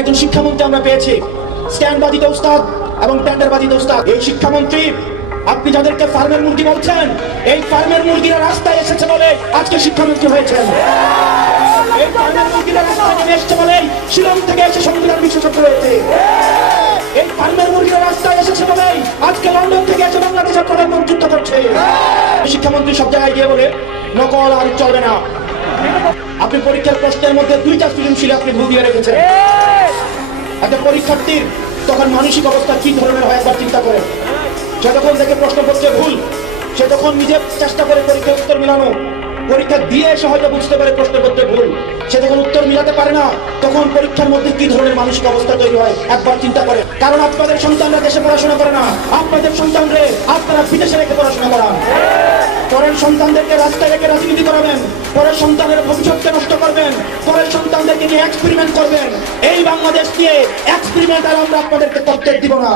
একজন শিক্ষামন্ত্রী আমরা পেয়েছি, স্ট্যান্ডবাজিত উস্তাদ এবং টেন্ডারবাজিত উস্তাদ। এই শিক্ষামন্ত্রী, আপনি যাদেরকে ফার্মের মুরগি বলছেন, এই ফার্মের মুরগিরা রাস্তায় এসেছে বলে আজকে শিক্ষামন্ত্রী হয়েছেন। এই ফার্মের মুরগিরা রাস্তায় নেমে এসেছে বলে শিলং থেকে এসে সংবিধান বিশেষজ্ঞ হয়েছে। এই ফার্মের মুরগিরা রাস্তায় এসেছে বলে আজকে লন্ডন থেকে এসে বাংলাদেশের প্রধানমন্ত্রী যুদ্ধ করছে। শিক্ষামন্ত্রী সব জায়গায় গিয়ে বলে নকল আর চলবে না। আপনি পরীক্ষার প্রশ্নের মধ্যে 2টা সৃজনশীল আপনি ভুল দিয়ে রেখেছেন। একটা পরীক্ষার্থীর তখন মানসিক অবস্থা কি ধরনের হয় একবার চিন্তা করে। সে যখন দেখে প্রশ্নপত্রে ভুল, সে তখন নিজে চেষ্টা করে পরীক্ষার উত্তর মিলানো, পরীক্ষা দিয়ে এসে হয়তো বুঝতে পারে প্রশ্নপত্রে ভুল, সে যখন উত্তর মিলাতে পারে না, তখন পরীক্ষার মধ্যে কি ধরনের মানসিক অবস্থা তৈরি হয় একবার চিন্তা করে। কারণ আপনাদের সন্তানরা দেশে পড়াশোনা করে না, আপনাদের সন্তানরে আপনারা বিদেশে রেখে পড়াশোনা করান। পরের সন্তানদেরকে রাস্তায় রেখে রাজনীতি করাবেন, পরের সন্তানের ভবিষ্যৎকে নষ্ট করবেন, পরের সন্তানদেরকে নিয়ে এক্সপেরিমেন্ট করবেন। এই বাংলাদেশ নিয়ে এক্সপেরিমেন্ট আর আমরা আপনাদেরকে করতে দিব না।